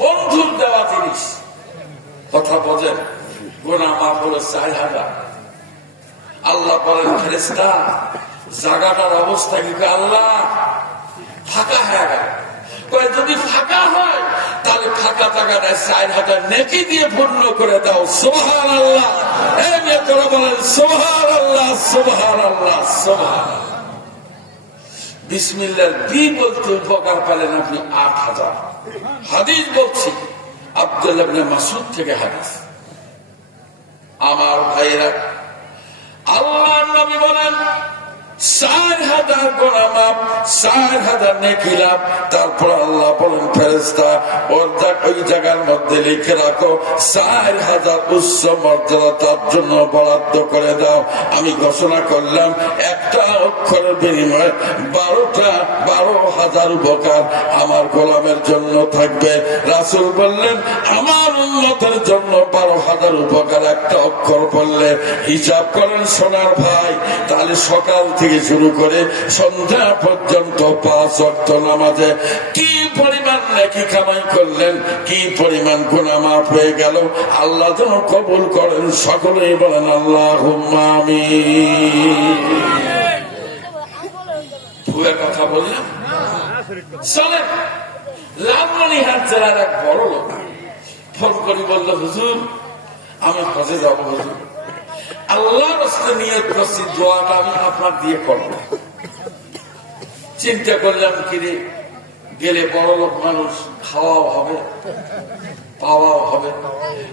বন্ধুর দেওয়া জিনিস। কথা বোঝেন, গোনা মাফ হলো 4000। আল্লাহ বলেন ফেরেশতা জায়গাটার অবস্থা কি? আল্লাহ ফাঁকা হয়ে গেল। যদি ফাঁকা হয় তাহলে ফাঁকা জায়গাটা 4000 নেকি দিয়ে পূর্ণ করে দাও। সুবহানাল্লাহ। এই মেয়ে তোরা বলেন সুবহানাল্লাহ, সুবহানাল্লাহ, সুবহানাল্লাহ। বিসমিল্লাহ বি বলতে উপকার পেলেন আপনি 8000। হাদিস বলছি, আব্দুল্লাহ ইবনে মাসউদ থেকে হাদিস। আমার ভাইরা, আল্লাহর নবী বলেন 4000 গুনাহ মাফ, 4000 নেকি লাভ। তারপর আল্লাহ বলেন ফেরেশতা ওই জায়গার মধ্যে লিখে রাখো 4000 উচ্চ মর্যাদা তার জন্য বরাদ্দ করে দাও। আমি ঘোষণা করলাম একটা অক্ষরের বিনিময়ে 12,000 উপকার আমার গোলামের জন্য থাকবে। রাসূল বললেন আমার উম্মতের জন্য 12,000 উপকার একটা অক্ষর পড়লে হিসাব করেন সোনার ভাই, তাহলে সকাল থেকে শুরু করে সন্ধ্যা পর্যন্ত 5 ওয়াক্ত নামাজে কি পরিমাণ নেকি কামাই করলেন, কি পরিমাণ গুনাহ মাফ হয়ে গেল। আল্লাহ যেন কবুল করেন। সকলেই বলেন আল্লাহুম্মা আমিন। ভুয়া কথা বললাম? চলেন, লালমনিরহাট জেলার এক বড় লোক ফোন করে বলল হুজুর আমি হজে যাবো, হুজুর আল্লাহর রাস্তে নিয়ত করছি দোয়াটা আমি আপনার দিয়ে করব। চিন্তা করলাম কিরে গেলে বড় লোক মানুষ, খাওয়াও হবে পাওয়াও হবে।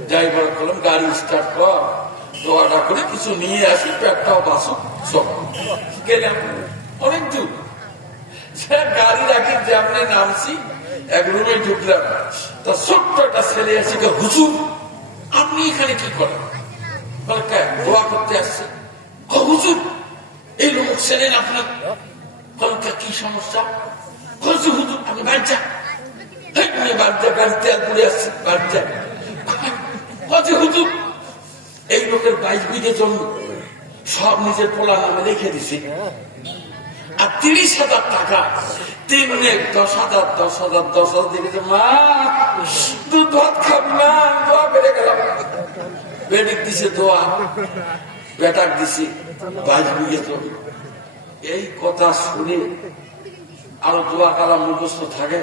ড্রাইভার করলাম গাড়ি স্টার্ট কর, দোয়াটা করে কিছু নিয়ে আসি, পেটটাও বাসুক। গেলাম অনেক দূর, গাড়ি রাখি যেমনি নামছি এক রুমে ঢুকলাম, তা ছোট্ট একটা ছেলে আছে, হুজুর আপনি এখানে কি করেন? দোয়া করতে আসছে। হুজুর এই লোক ছেলেন আপনার। কি সমস্যা? হুজুর আমি বাচ্চা তেল পুড়ে আসছে বাচ্চা। হুজুর এই লোকের 22 বিঘে জমি সব নিজের পোলা নামে লিখে দিছে, আর 30,000 টাকা 3 নে 10,000 10,000 10,000 দেখেছে। মা দুধ ভাত খাবি না, দোয়া বেড়ে গেলাম। বেডিক দিছে দোয়া, বেটাক দিছি 22 বিঘে জমি। এই কথা শুনে আরো দোয়া কালাম মুখস্থ থাকে।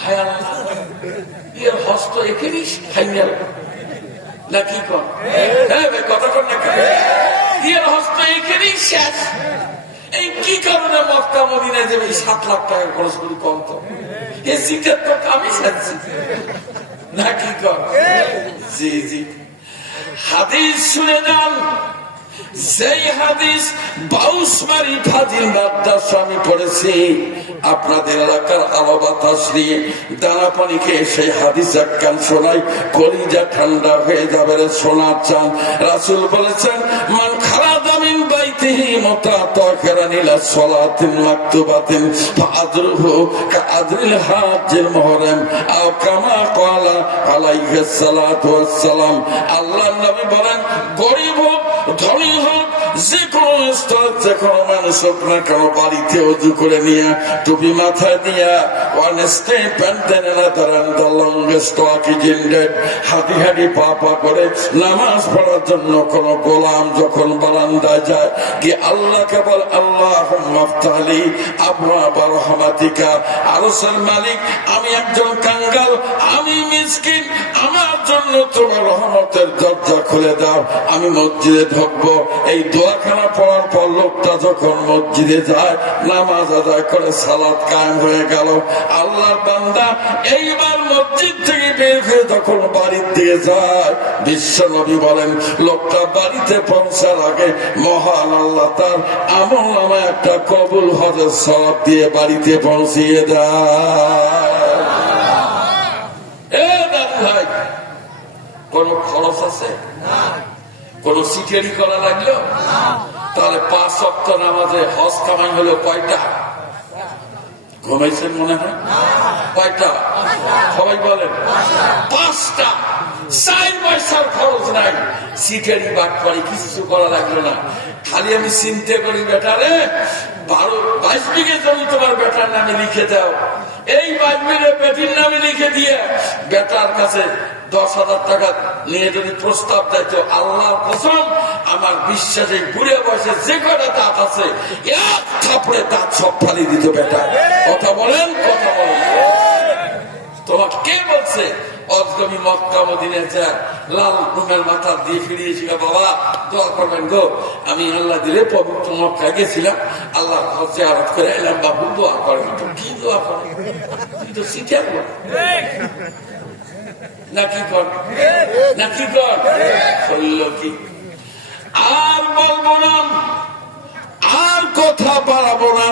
হায় আল্লাহ, এর হস্ত এখানেই ফাইনাল না কি কর? কথা কর না, এর হস্ত এখানেই শেষ। এই কি কারণে মক্কা মদিনায় যাবে 7 লাখ টাকা খরচ করি? কম তো এই সিটের তো আমি চাচ্ছি না কি কর? জি জি, হাদিস শুনে যান। যেই হাদিস বাউসমারি ফাজিল মাদ্রাসা আমি পড়েছি, আপনাদের এলাকার আলো বাতাস নিয়ে দানা পানি খেয়ে সেই হাদিস একখান শোনাই, কলিজা ঠান্ডা হয়ে যাবে রে সোনার চাঁদ। রাসূল বলেছেন মান খারাজা মিন বাইতিহি মুতাতাখিরান ইলা সালাতিন মাকতুবাতিন ফাআজরুহু কাআজরিল হাজ্জিল মুহররম আও কামা ক্বালা আলাইহিস সালাতু ওয়াস সালাম। আল্লাহর নবী বলেন গরীব হোক ধনী হোক, যে কোনো স্তর যে কোনো মানুষ হোক না কেন, বাড়িতে উযু করে নিয়ে টুপি মাথায় দিয়া অনেস্টে প্যান্টেনে না দাঁড়ান দ্য লংগেস্ট ওয়াকিং ডেড হাঁটি হাঁটি পা পা করে নামাজ পড়ার জন্য কোন গোলাম যখন বারান্দায় যায় কি আল্লাহকে বল আল্লাহুম্মা আফতাহলি আবওয়াবা রাহমাতিকা। আরশের মালিক আমি একজন কাঙ্গাল, আমি মিসকিন, আমার জন্য তোমার রহমতের দরজা খুলে দাও, আমি মসজিদে ঢুকবো। এই দোয়াখানা পড়ার পর লোকটা যখন মসজিদে যায় নামাজ আদায় করে সালাত কায়েম হয়ে গেল। আল্লাহর বান্দা এইবার মসজিদ থেকে বের হয়ে যখন বাড়ির দিকে যায়, বিশ্ব নবী বলেন লোকটা বাড়িতে পৌঁছার আগে মহান আল্লাহ তার আমল নামায় একটা কবুল হজের সওয়াব দিয়ে বাড়িতে পৌঁছিয়ে দেয়। কোন খরচ আছে? কোন সিটেরি করা লাগলো? তাহলে 5 ওয়াক্ত নামাজে হজ কামাই হলো কয়টা? ঘুমাইছেন মনে হয়? কয়টা? সবাই বলেন 5টা। 4 পয়সার খরচ নাই, সিটেরি বাদ করে কিছু করা লাগলো না। খালি আমি চিন্তা করি বেটারে 22 বিঘে জমি তোমার বেটার নামে লিখে দাও, এই 22 বিঘে বেটির নামে লিখে দিয়ে বেটার কাছে 10,000 টাকা নিয়ে যদি প্রস্তাব দেয় তো আল্লাহর কসম আমার বিশ্বাসে বুড়ে বয়সে যে কটা দাঁত আছে এক থাপড়ে দাঁত সব ফালি দিত বেটা। কথা বলেন, কথা বলেন। তোমার কে বলছে অজগমি মক্কা মদিনে যা লাল রুমের মাথা দিয়ে ফিরিয়েছিল? বাবা দোয়া করবেন গো, আমি আল্লাহ দিলে পবিত্র মক্কা গেছিলাম, আল্লাহ জিয়ারত করে এলাম, বাবু দোয়া করেন। তো কি দোয়া করেন? তুই তো শিখে নাকি কর নাকি কর বলল কি? আর বলবো না, আর কথা বাড়াবো না।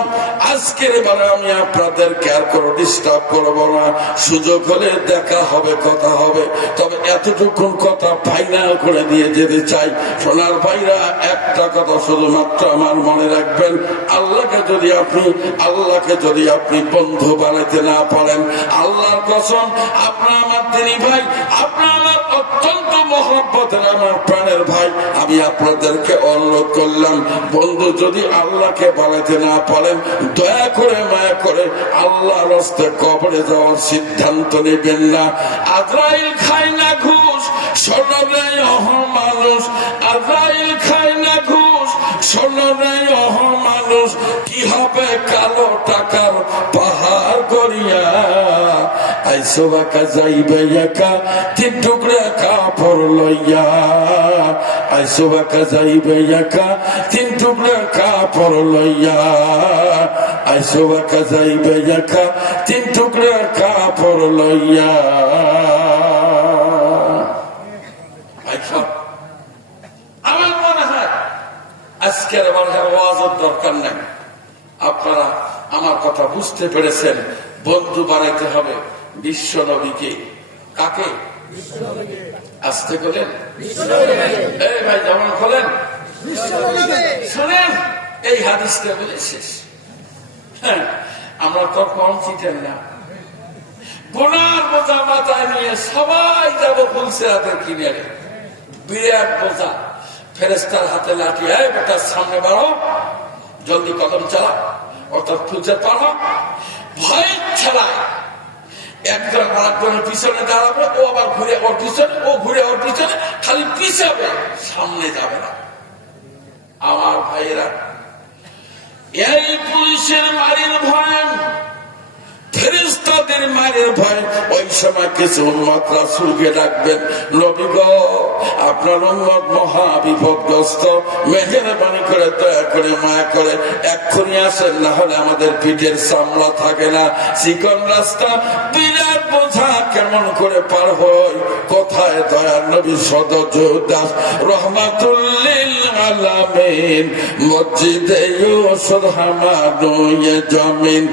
আজকের বারে আমি আপনাদেরকে আর কোনো ডিস্টার্ব করবো না। সুযোগ হলে দেখা হবে, কথা হবে। তবে এতটুকুন কথা ফাইনাল করে দিয়ে যেতে চাই। সোনার ভাইরা, একটা কথা শুধুমাত্র আমার মনে রাখবেন, আল্লাহকে যদি আপনি বন্ধু বানাইতে না পারেন, আল্লাহর কসম আপনার আমার দিনী ভাই, আপনার আমার অত্যন্ত মহব্বতের আমার প্রাণের ভাই, আমি আপনাদেরকে অনুরোধ করলাম, বন্ধু যদি আল্লাহকে বানাইতে না পারেন, দয়া করে মায়া করে আল্লাহর রাস্তায় কবরে যাওয়ার সিদ্ধান্ত নেবেন না। আজরাইল খায় না ঘুষ, শোনো রে অহ মানুষ, আজরাইল খায় না ঘুষ, শোনো রে অহ মানুষ, কি হবে কালো টাকার পাহাড় গড়িয়া, আইসো বাঁকা যাইবে একা 3 টুকরা কাপড় লইয়া, আইসো বাঁকা যাইবে একা 3 টুকরা কাপড় লইয়া, আইসো বাঁকা যাইবে একা 3 টুকরা কাপড় লইয়া। আমার মনে হয় আজকের ওয়াজের দরকার নাই। আপনারা আমার কথা বুঝতে পেরেছেন। বন্ধু বানাইতে হবে বিশ্ব নবীকে। কাকে? আসতে বলেন, এই ভাই যেমন বলেন, শোনেন এই হাদিসটা বলে শেষ। হ্যাঁ, আমরা তো কম চিটেন না। গুনার বোঝা মাথায় নিয়ে সবাই যাবো ফুলসিরাতের কিনারে, বিরাট বোঝা, ফেরেস্তার হাতে লাঠি, এই বেটার সামনে বাড়ো, জলদি কদম চালা, অর্থাৎ ফুলসিরাত পাড়ো। ভয় ছাড়ায় একজন আরেকজনের পিছনে দাঁড়াবে, ও আবার ঘুরে ওর পিছনে, ও ঘুরে ওর পিছনে, খালি পিছাবে, সামনে যাবে না। আমার ভাইয়েরা, এই পুলিশের মারির ভয়, ফেরেশতাদের মারের ভয়, ওই সময় কিছু উম্মত রাসূলকে ডাকবেন, নবী গো আপনার উম্মত মহা বিপদগ্রস্ত, মেহেরবানি করে দয়া করে মায়া করে এক্ষুনি আসেন, না হলে আমাদের পিঠের চামড়া থাকে না। চিকন রাস্তা, বিরাট বোঝা কেমন করে পার হয়? কোথায় দয়ার নবী সদজ দাস রহমাতুল লিল আলামিন, মসজিদে ইউসুফ হামাদুয়ে জমিন,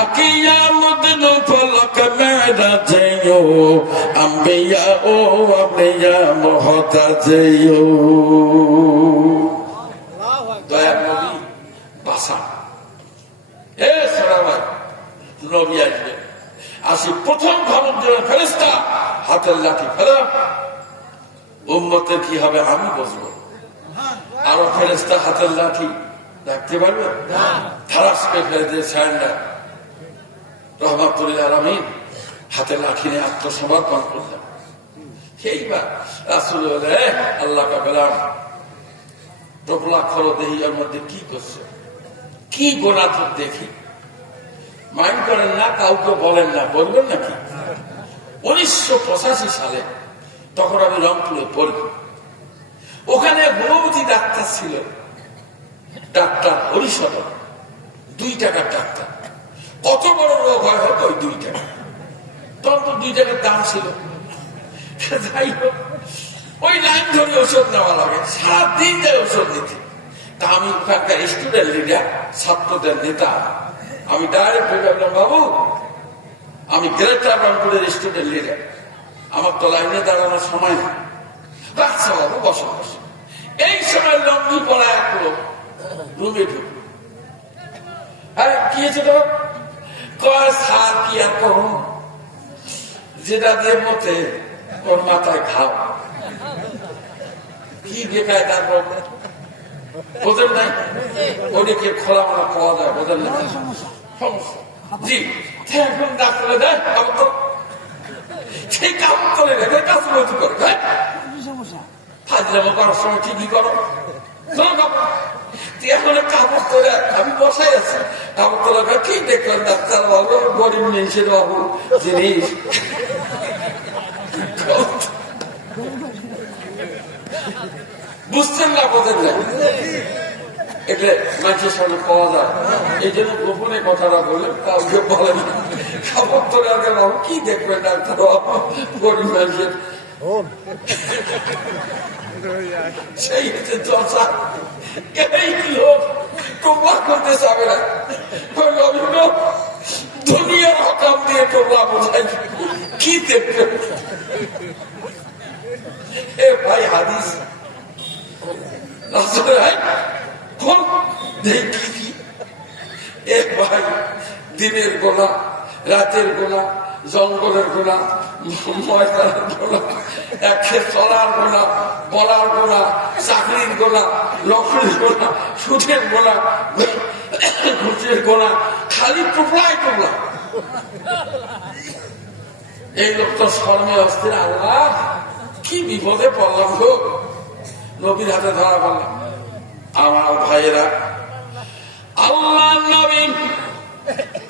আকিয়া মদনু ফলক মেরাজেও, আম্বিয়া ও আম্বিয়া মুহতাজেও। দয়ার নবী বাসা, এ সরাবাই নবী আসবে, আসি প্রথম খবর দেবেন ফেরেশতা, হাতের লাঠি ফেলা, উম্মতের কি হবে আমি বসবো। আরো ফেরেশতা হাতের লাঠি রাখতে পারবে? ধারাস করে ফেলে দিয়ে সারেন্ডার। রহমাতুল আলামিন হাতে লাঠি নিয়ে আত্মসমর্পণ করলাম। সেইবার রাসূল আল্লাহ পেলাম, টোপলা খরো দেহি, এর মধ্যে কি করছে, কি গোনা তো দেখি। মাইন্ড করেন না, কাউকে বলেন না, বলবেন নাকি? 1985 সালে তখন আমি রংপুরে পড়ি, ওখানে হোমিওপ্যাথি ডাক্তার ছিল, ডাক্তার হরিশরণ, 2 টাকার ডাক্তার। কত বড় রোগ হয় হোক ওই 2 টাকা, তখন তো 2 টাকার দাম ছিল। যাই হোক, ওই লাইন ধরে ওষুধ নেওয়া লাগে, সারাদিন যায় ওষুধ নিতে। তা আমি ওখানকার স্টুডেন্ট লিডার, ছাত্রদের নেতা, আমি ডাইরেক্ট ভাবলাম, বাবু আমি গ্রেটার রংপুরের স্টুডেন্ট লিডার, আমার তো লাইনে দাঁড়ানোর সময় না, আচ্ছা বাবু বসো বসো। এই সময় লঙ্গি পড়া এক লোক রুমে ঢুকলো। আরে কি হয়েছে তো? কয় সার কি আর করুন, যেটা দিয়ে মতে ওর মাথায় খাও। কি দেখায় তারপর বোঝেন নাই, ওদিকে খোলা মালা পাওয়া যায়, বোঝেন না সমস্যা। জি এখন ডাক্তারে দেয়, সেই কাজ করে রেখে কাজ মতো করে ফাজলামো করার সময় ঠিকই করো। এখন কাপড় তোলা আমি বসাই আছি, কাপড় তোলা কি দেখলাম ডাক্তার বাবু গরিব মানুষের বাবু জিনিস বুঝছেন না, বোঝেন না, এটা মানুষের সামনে পাওয়া যায়। এই জন্য গোপনে কথাটা বললেন, কাউকে বলেন কাপড় তোলা বাবু কি দেখবেন ডাক্তার বাবু গরিব মানুষের সেই চর্চা। এই লোক টোপলা করতে যাবে না, দুনিয়ার হকাম দিয়ে টোপলা বোঝাই কি দেখবে। এ ভাই হাদিস কোন দেখি এক ভাই দিনের গোলা, রাতের গোলা, জঙ্গলের গোলা, ময়দানের গোলা, একে চলার গোলা, বলার গোলা, চাকরির গোলা, লকড়ির গোলা, সুদের গোলা, ঘুষের গোলা, খালি টোপলাই টোপলা। এই লোক তো শর্মে অস্থির, আল্লাহ কি বিপদে পড়লাম গো, নবীর হাতে ধরা পড়লাম। আমার ভাইয়েরা, আল্লাহ নবী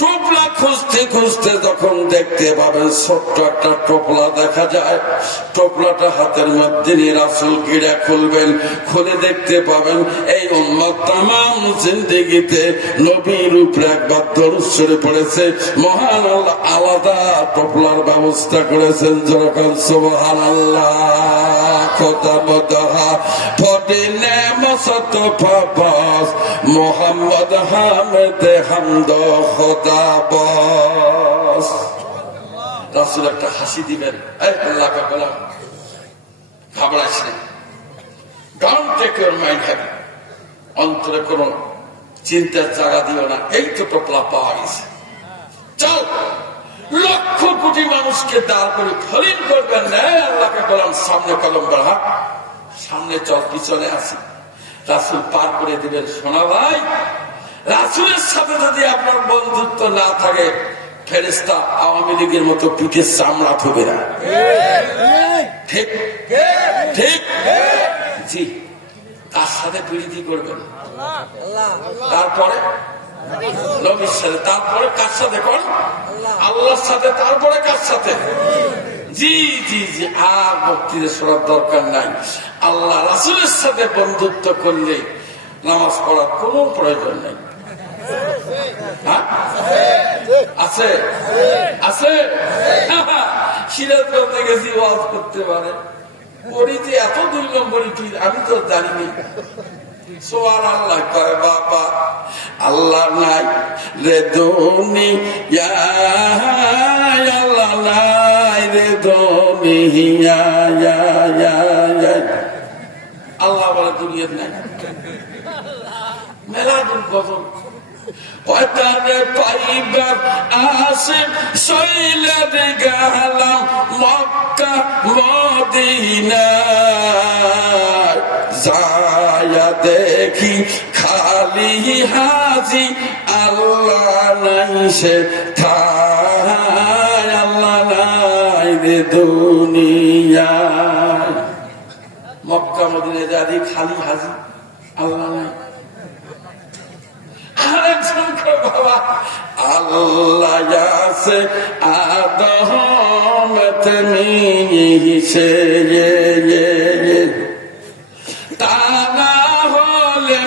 টোপলা খুঁজতে খুঁজতে যখন দেখতে পাবেন ছোট্ট একটা টোপলা দেখা যায়, টোপলাটা হাতের মধ্যে নিয়ে রাসূল গিরা খুলবেন, খুলে দেখতে পাবেন এই উম্মত তামাম জিন্দেগিতে নবীর উপরে একবার দরুদ শরীফ পড়েছে। মহান আল্লাহ আলাদা টোপলার ব্যবস্থা করেছেন, যখন সুবহানাল্লাহ খোদা বদহা ফদিনে মসত ফাবাস মোহাম্মদ হামিদ হামদ খোদা বস। রাসূল একটা হাসি দিবেন, এই আল্লাহকে বলা ঘাবড়াইস না, don't take your mind heavy, অন্তরে কোনো চিন্তার জায়গা দিও না, এই তো টোপলা পাওয়া গেছে, চল লক্ষ কোটি মানুষকে দাঁড় করে খলিল করবেন না। আল্লাহকে বলাম সামনে কলম বাড়া, সামনে চল, পিছনে আসি। রাসূল পার করে দিবেন। শোনা ভাই, রাসূলের সাথে যদি আপনার বন্ধুত্ব না থাকে, ফেরেশতা আওয়ামী লীগের মতো পিঠের চামড়া থবে না। ঠিক ঠিক জি। কার সাথে প্রীতি করবেন? তারপরে নবীর সাথে, তারপরে কার সাথে কর? আল্লাহর সাথে, তারপরে কার সাথে? জি জি জি, আর বক্তৃতা শোনার দরকার নাই। আল্লাহ রাসূলের সাথে বন্ধুত্ব করলে নামাজ পড়ার কোন প্রয়োজন নেই। আছে আছে, সিরাজগঞ্জে গেছি ওয়াজ করতে পারে, পড়িতে এত 2 নম্বরই তুই, আমি তো জানিনি। সোয়ার আল্লাহ কয় বাবা আল্লাহ নাই রে দুনিয়া, আল্লাহ নাই রে দুনিয়া, আল্লাহ বলে দুনিয়ার নাই। মেলা দিন গজল পয়তারে পাইবার আসে শৈলের গেলাম মক্কা মদিনা, যায়া দেখি খালি হাজি আল্লাহ নাই সে ঠাই, আল্লাহ নাই রে দুনিয়ায়। মক্কা মদিনা যাদি খালি হাজি আল্লাহ নাই। বাবা আল্লাহ আছে আদম তুমি সে তালা হলে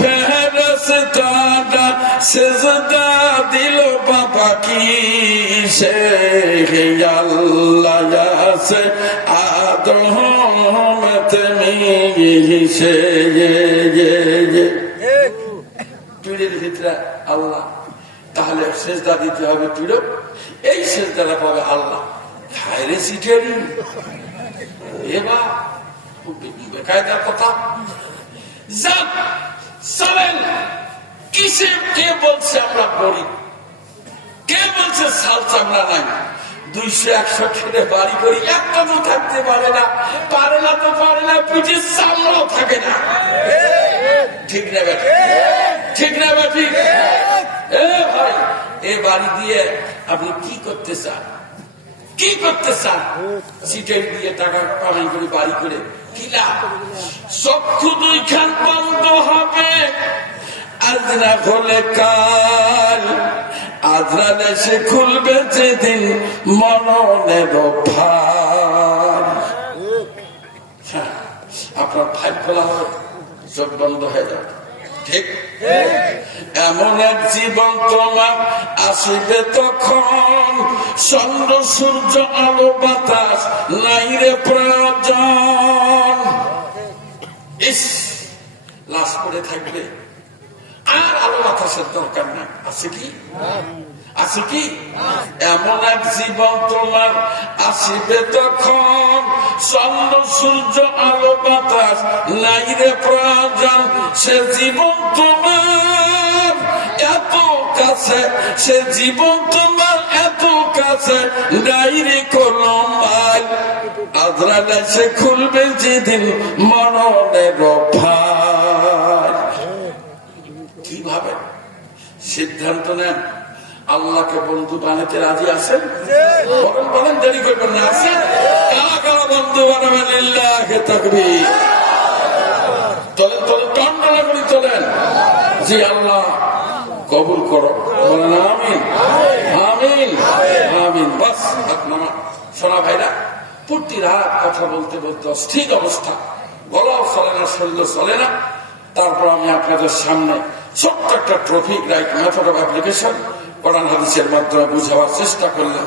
ফেরেশতারা সিজদা দিল বাবা কি সে, আল্লাহ আছে আদম তুমি সে টুইলের ভিতরে আল্লাহ, তাহলে সেজদা দিতে হবে টুইল, এই সেজদাটা পাবে আল্লাহ। খায়রে সিটেরি এবার বেকায়দার কথা। যাক চলেন, কিসে কে বলছে আমরা গরিব, কে বলছে সাল চামড়া নাই, 200-100 খেলে বাড়ি করি, একটা তো থাকতে পারে না, পারে না তো পারে না, পিঠের চামড়াও থাকে না। ঠিক না বেটি? ঠিক না বেটি? এ ভাই, এ বাড়ি দিয়ে আপনি কি করতে চান? কি করতে চান? সিটের দিয়ে টাকা কামাই করে বাড়ি করে কি লাভ? চক্ষু দুইখান বন্ধ হবে, আজ না হলে কাল, আজরাল এসে খুলবে যেদিন মননের ভার। আপনার ভাই খোলা হবে, চোখ বন্ধ হয়ে যাবে। ঠিক এমন এক জীবন তোমার আসিবে তখন, চন্দ্র সূর্য আলো বাতাস নাই রে প্রয়োজন। ইস, লাশ পড়ে থাকবে, আর আলো বাতাসের দরকার নাই। আছে কি? আছে কি? এমন এক জীবন তোমার আসিবে তখন, চন্দ্র সূর্য আলো বাতাস নাই রে প্রয়োজন। সে জীবন তোমার এত কাছে, সে জীবন তোমার এত কাছে, ডাইরি কলমাই, আজরাল এসে খুলবে যেদিন মরণের ভার। কিভাবে সিদ্ধান্ত নেন? আল্লাহকে বন্ধু বানাতে রাজি আছেন? বলেন বলেন, দেরি করবেন না। আছেন? কারা কারা বন্ধু বানাবেন? লিল্লাহি তাকবীর। চলেন চলেন, টনটনা করে চলেন। জি আল্লাহ কবুল করো, বলেন আমিন আমিন আমিন। বাস হাত নামা। শোনা ভাইরা, প্রতি রাত কথা বলতে বলতে অস্থির অবস্থা, গলাও চলে না, শরীর চলে না। তারপর আমি আপনাদের সামনে ছোট্ট একটা ট্রফিক right method of application Quran হাদিসের মাধ্যমে বুঝাবার চেষ্টা করলাম।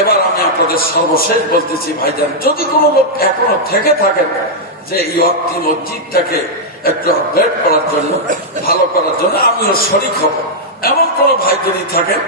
এবার আমি আপনাদের সর্বশেষ বলতেছি, ভাইজান, যদি কোনো লোক এখনো থেকে থাকেন যে এই অক্তি মসজিদটাকে একটু আপগ্রেড করার জন্য, ভালো করার জন্য আমিও শরিক হব, এমন কোন ভাই যদি থাকেন,